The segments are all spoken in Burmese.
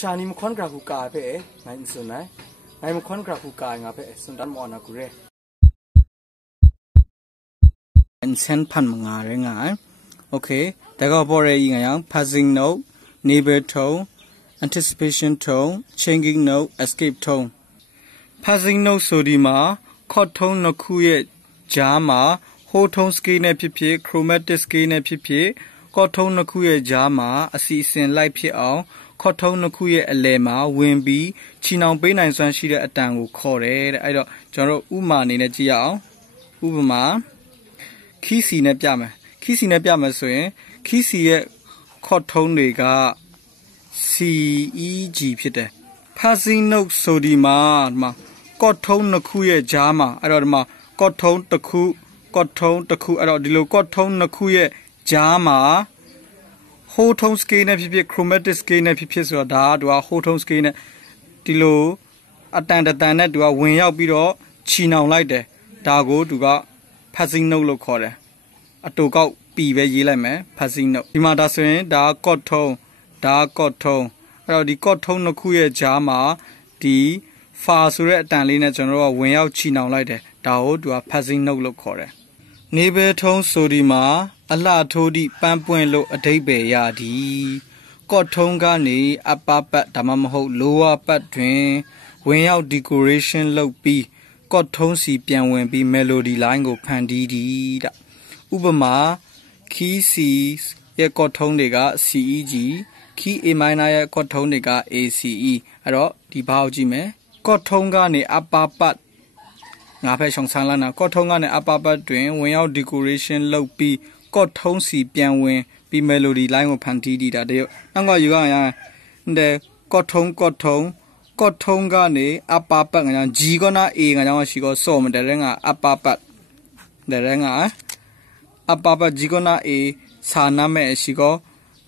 ชานิมคอนกราฟูกาเพ่ไงส่วนไหนไงมุคอนกราฟูกาไงเพ่ส่วนด้านมอนากุเร่เป็นเส้นพันมังงาเรื่องไงโอเคแต่ก็พอเรื่องยัง passing note neighbor tone anticipation tone changing note escape tone passing note ဆိုဒီမှာခေါ်ထုံးနှစ်ခုရဲ့ကြားမှာဟိုထုံး scale နဲ့ဖြစ်ဖြစ် chromatic scale နဲ့ဖြစ်ဖြစ်ခေါ်ထုံးနှစ်ခုရဲ့ကြားမှာအစီအစဉ်လိုက်ဖြစ်အောင်ခေါ်ထုံးနှစ်ခုရဲ့အလယ်မှာဝင်ပြီးချီနှောင်ပေးနိုင်စွမ်းရှိတဲ့အတန်ကိုခေါ်တယ်တဲ့အဲ့တော့ကျွန်တော်တို့ဥမာအနေနဲ့ကြည့်ရအောင်ဥပမာခီးစီနဲ့ပြမယ်ခီးစီနဲ့ပြမယ်ဆိုရင်ခီးစီရဲ့ခေါ်ထုံးတွေက CEG ဖြစ်တယ် passing note ဆိုဒီမှာကော့ထုံးနှစ်ခုရဲ့ကြားမှာအဲ့တော့ဒီမှာကော့ထုံးတစ်ခုကော့ထုံးတစ်ခုအဲ့တော့ဒီလိုကော့ထုံးနှစ်ခုရဲ့ကြားမှာဟိုထုံး scale နဲ့ဖြစ်ဖြစ် chromatic scale နဲ့ဖြစ်ဖြစ်ဆိုတော့ဒါကသူကဟိုထုံး scale နဲ့ဒီလိုအတန်တန်နဲ့သူကဝင်ရောက်ပြီးတော့ချီနှောင်လိုက်တယ်ဒါကိုသူက passing note လို့ခေါ်တယ်အတူကောက်ပြီပဲရေးလိုက်မယ် passing note ဒီမှာဒါဆိုရင်ဒါကော့ထုံးဒါကော့ထုံးအဲ့တော့ဒီကော့ထုံးနှစ်ခုရဲ့ကြားမှာဒီဖာဆိုတဲ့အတန်လေးနဲ့ကျွန်တော်တို့ကဝင်ရောက်ချီနှောင်လိုက်တယ်ဒါကိုသူက passing note လို့ခေါ်တယ်နေဘဲထုံးဆိုဒီမှာအလှထိုးသည့်ပန်းပွင့်လို့အဓိပ္ပာယ်ရသည်ကော့ထုံးကနေအပပတ်ဒါမှမဟုတ် lower ပတ်တွင်ဝင်ရောက် decoration လုပ်ပြီးကော့ထုံးစီပြန်ဝင်ပြီး melody line ကိုဖန်တီးသည်တဲ့ဥပမာ key C ရဲ့ကော့ထုံးတွေက CEG key A minor ရဲ့ကော့ထုံးတွေက ACE အဲ့တော့ဒီဘာကိုကြည့်မယ်ကော့ထုံးကနေအပပတ်ငါဖက်ရှောင်းဆန်းလာနာကော့ထုံးကနေအပပတ်တွင်ဝင်ရောက် decoration လုပ်ပြီးကော့ထုံးစီပြန်ဝင်ပြီး melody line ကိုဖန်တီးတည်တာတဲ့နောက်ကယူရရင်တဲ့ကော့ထုံးကနေအပပတ်ငါ G ကနာ A ငါကြောင့်ရှိကောစောမတဲ့ငါအပပတ်တဲ့ငါအပပတ် G ကနာ A စာနာမဲ့ရှိကော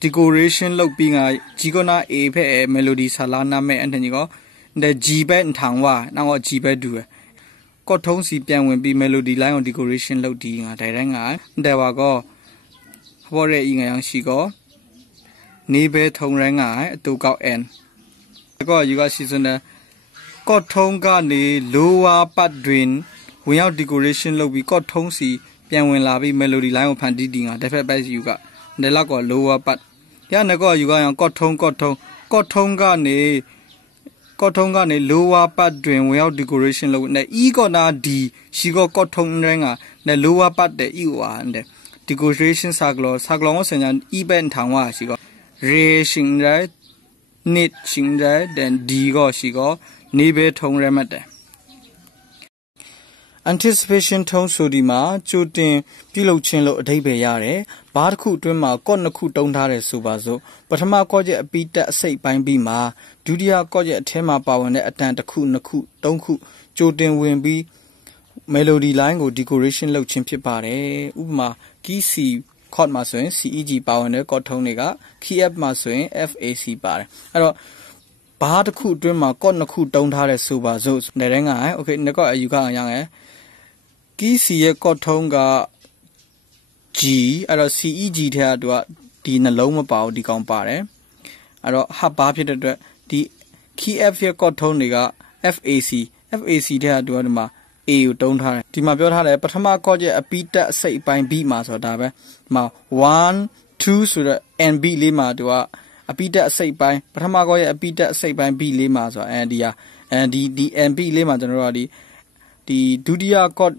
decoration လုပ်ပြီးငါ G ကနာ A ဖက် melody စာလာနာမဲ့အဲ့တကြီးကောတဲ့ G ဘက်ထောင်ဝါနောက်က G ဘက်တူရကော့ထုံးစီပြန်ဝင်ပြီး melody line ကို decoration လုပ်ဒီငါဒါတိုင်းငါတဲ့ဝါကောဘောရဲဤငါရောက်ရှိကောနေဘဲထုံရန်ငါအတူကောက် N ကောယူကရှိစွန်းတဲ့ကော့ထုံးကနေ lower ပတ်တွင်ဝင်ရောက် decoration လုပ်ပြီးကော့ထုံးစီပြန်ဝင်လာပြီး melody line ကိုဖန်တီးဒီငါတစ်ဖက်ပဲယူကတဲ့လောက်ကော lower ပတ်ရနကောယူကရကော့ထုံးကနေ lower ပတ်တွင်ဝင်ရောက် decoration လုပ်နဲ့ E ကောနာ D ရှိကောကော့ထုံးရန်ကနဲ့ lower ပတ်တဲ့ E ဝါတဲ့ decoration စာကလောကိုစညာ E ဘက်ထောင်ဝါရှိကော re ရှင်ရဲ nit ရှင်ရဲ then D ကောရှိကောနေဘဲထုံရမှတ်တယ် anticipation ထုံးဆိုဒီမှာကြိုတင်ပြုလုပ်ခြင်းလို့အဓိပ္ပာယ်ရတယ်ဘာတစ်ခုအတွင်းမှာကော့နှစ်ခုတုံးထားတယ်ဆိုပါစို့ပထမကော့ရဲ့အပိတက်အစိတ်ပိုင်းပြီးမှာဒုတိယကော့ရဲ့အထဲမှာပါဝင်တဲ့အတန်တစ်ခုနှစ်ခုသုံးခုကြိုတင်ဝင်ပြီး melody line ကို decoration လုပ်ခြင်းဖြစ်ပါတယ်ဥပမာ key C ကော့မှာဆိုရင် CEG ပါဝင်တဲ့ကော့ထုံးတွေက key F မှာဆိုရင် FAC ပါတယ်အဲ့တော့ဘာတစ်ခုအတွင်းမှာကော့နှစ်ခုတုံးထားတယ်ဆိုပါစို့နေတိုင်းက okay နှစ်ကော့အယူခအောင်ရငယ် key C ရဲ့ကော့ထုံးက G အဲ့တော့ CEG ထဲကသူကဒီနှလုံးမပါဘူးဒီကောင်ပါတယ်အဲ့တော့ဟပ်ပါဖြစ်တဲ့အတွက်ဒီ key F ရဲ့ကော့ထုံးတွေက FAC ထဲကသူကဒီမှာ A ကိုတုံးထားတယ်ဒီမှာပြောထားတယ်ပထမကော့ရဲ့အပိတက်အစိတ်ပိုင်း B မှာဆိုတာဒါပဲဒီမှာ1 2ဆိုတော့ NB လေးမှာသူကအပိတက်အစိတ်ပိုင်းပထမကော့ရဲ့အပိတက်အစိတ်ပိုင်း B လေးမှာဆိုတာဒီဒီ NB လေးမှာကျွန်တော်တို့ကဒီဒုတိယကော့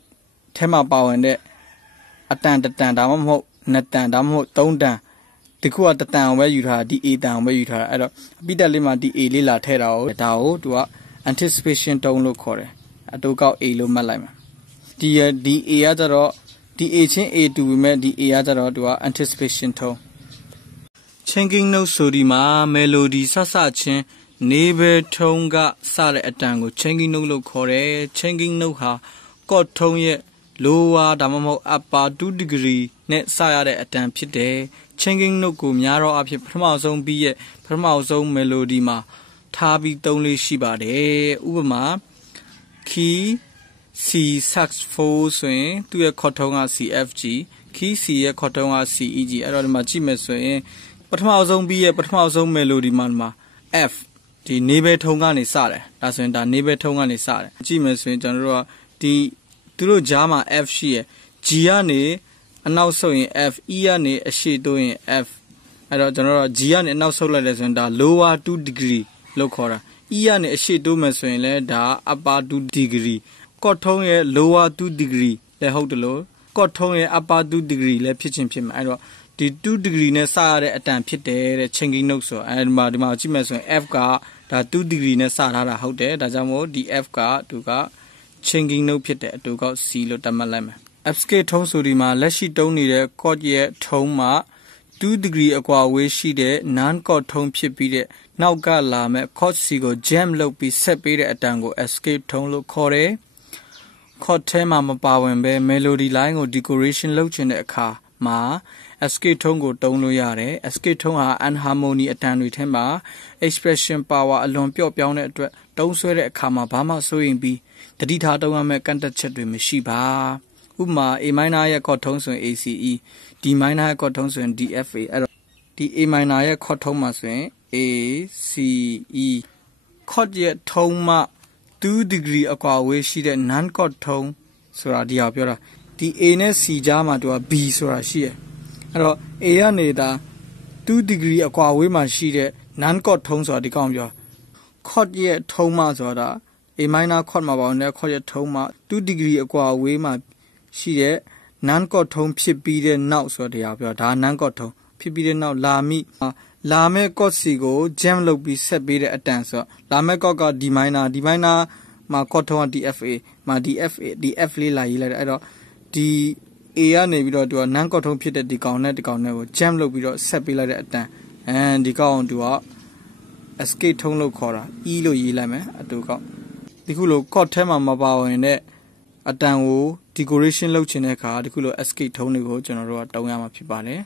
ထဲမှာပါဝင်တဲ့အတန်တန်ဒါမှမဟုတ်နှစ်တန်ဒါမှမဟုတ်သုံးတန်ဒီခုကတတန်ကိုပဲယူထားတာဒီ A တန်ကိုပဲယူထားတာအဲ့တော့အပိတက်လေးမှာဒီ A လေးလာထည့်တာကိုဒါကိုသူက anticipation တုံးလို့ခေါ်တယ်အတူကောက် A လို့မှတ်လိုက်မှာဒီ A ကကြတော့ဒီ A ချင်း A တူပေမဲ့ဒီ A ကကြတော့သူက anticipation တုံး changing note ဆိုဒီမှာ melody ဆချင်းနေဘဲထုံးကစတဲ့အတန်ကို changing note လို့ခေါ်တယ် changing note ဟာကော့ထုံးရဲ့ lower ဒါမှမဟုတ် upper 2 degree နဲ့စရတဲ့အတန်ဖြစ်တယ် changing note ကိုများတော့အဖြစ်ပထမဆုံးပြီးရဲ့ပထမဆုံး melody မှာထားပြီးသုံးလေးရှိပါတယ်ဥပမာ key C sax 4ဆိုရင်သူ့ရဲ့ခေါ်ထုံးက CFG key C ရဲ့ခေါ်ထုံးက CEG အဲ့တော့ဒီမှာကြည့်မယ်ဆိုရင်ပထမဆုံးပြီးရဲ့ပထမဆုံး melody မှာ F ဒီနေဘဲထုံကနေစတယ်ဒါဆိုရင်ဒါနေဘဲထုံကနေစတယ်ကြည့်မယ်ဆိုရင်ကျွန်တော်တို့ကဒီသူတို့ကြားမှာ F ရှိရယ် G ကနေအနောက်ဆုတ်ရင် F E ကနေအရှေ့တိုးရင် F အဲ့တော့ကျွန်တော်တို့ G ကနေအနောက်ဆုတ်လိုက်တယ်ဆိုရင်ဒါ lower 2 degree လို့ခေါ်တာ E ကနေအရှေ့တိုးမယ်ဆိုရင်လည်းဒါ upper 2 degree ကော့ထုံးရဲ့ lower 2 degree လည်းဟုတ်တယ်လို့ကော့ထုံးရဲ့ upper 2 degree လည်းဖြစ်ချင်းဖြစ်မှာအဲ့တော့ဒီ2 degree နဲ့စရတဲ့အတန်ဖြစ်တယ်တဲ့ changing note ဆိုအဲဒီမှာကြည့်မယ်ဆိုရင် F ကဒါ2 degree နဲ့စထားတာဟုတ်တယ်ဒါကြောင့်မို့ဒီ F ကသူက changing note ဖြစ်တဲ့အတူကောက် C လို့တတ်မှတ်လိုက်မယ် F scale ထုံးဆိုဒီမှာလက်ရှိတုံးနေတဲ့ chord ရဲ့ထုံးမှာ2 degree အကွာဝေးရှိတဲ့ non chord ထုံးဖြစ်ပြီးတဲ့နောက်ကလာမဲ့ chord C ကို jam လုပ်ပြီးဆက်ပေးတဲ့အတန်ကို escape ထုံးလို့ခေါ်တယ် chord ထဲမှာမပါဝင်ပဲ melody line ကို decoration လုပ်ချင်တဲ့အခါမှာ escape ထုံးကိုတုံးလို့ရတယ် escape ထုံးဟာ unharmony အတန်တွေထဲမှာ expression power အလွန်ပျော့ပြောင်းတဲ့အတွက်တုံးဆွဲတဲ့အခါမှာဘာမှစိုးရင်ပြီးတတိထားတုံးရမယ့်ကန့်တက်ချက်တွေမရှိပါဥပမာ A minor ရဲ့ chord ထုံးဆိုရင် ACE D minor ရဲ့ chord ထုံးဆိုရင် DFA အဲ့တော့ဒီ A minor ရဲ့ chord ထုံးမှာဆိုရင် ACE chord ရဲ့ထုံးမှာ2 degree အကွာဝေးရှိတဲ့ non chord ထုံးဆိုတာဒီဟာပြောတာဒီ A နဲ့ C ကြားမှာသူက B ဆိုတာရှိရယ်အဲ့တော့ A ကနေဒါ2 degree အကွာဝေးမှာရှိတဲ့ non chord ထုံးဆိုတာဒီကောင်ပြော chord ရဲ့ထုံးမှာဆိုတာ A minor chord မှာပါတဲ့ chord ရဲ့ထုံးမှာ2 degree အကွာဝေးမှာရှိတဲ့ non chord ထုံးဖြစ်ပြီးတဲ့နောက်ဆိုတော့ပြောဒါ non chord ထုံးဖြစ်ပြီးတဲ့နောက်လာမဲ့ chord C ကို jam လုပ်ပြီးဆက်ပေးတဲ့အတန်ဆိုတော့လာမဲ့ chord က D minor မှာ chord ထုံးက DFA မှာ DF လေးလာရေးလိုက်တယ်အဲ့တော့ဒီ A ကနေပြီးတော့သူက non chord ထုံးဖြစ်တဲ့ဒီကောင်နဲ့ကို jam လုပ်ပြီးတော့ဆက်ပေးလိုက်တဲ့အတန်ဒီကောင်သူက escape ထုံးလို့ခေါ်တာ E လို့ရေးလိုက်မယ်အတူကောက်ဒီခုလို chord ထဲမှာမပါဝင်တဲ့အတန်ကို decoration လုပ်ချင်တဲ့အခါဒီခုလို escape ထုံးတွေကိုကျွန်တော်တို့ကတုံးရမှာဖြစ်ပါတယ်